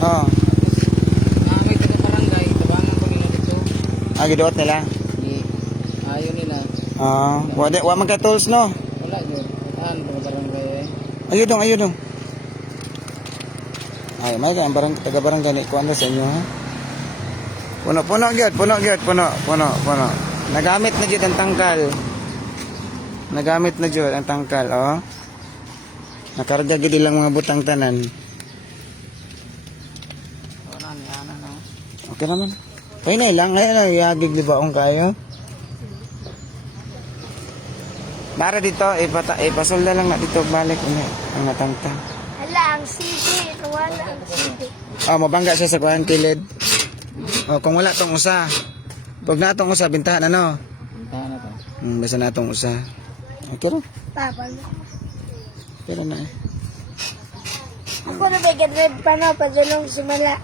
Oh. Nakakay ito ng barangay, tabangan ko nila dito. Giduot nila. Ayaw nila. Wa man ka tools no. Wala yun. Saan ito ng barangay eh? Ayun dong. Ay, may ka taga barangay ni kuan sa inyo ha. Puno gyud. Nagamit na gyud ang tangkal. Oh. Nakarga gyud ilang mga butang tanan. Wala niya no. Okay naman. Kaya na lang, iagig di ba kung kayo? Para dito, ipasolda lang na dito balik ang natangta. Hala, ang CD. Wala ang CD. Mabangga siya sa kuhan kilid. Kung wala tong usa. Pag na tong usa, bintahan ano? Puntahan na to. Basta na tong usa. Okay rin. Tapal. Pero na Ako na may ganred pa no, padulong sumala.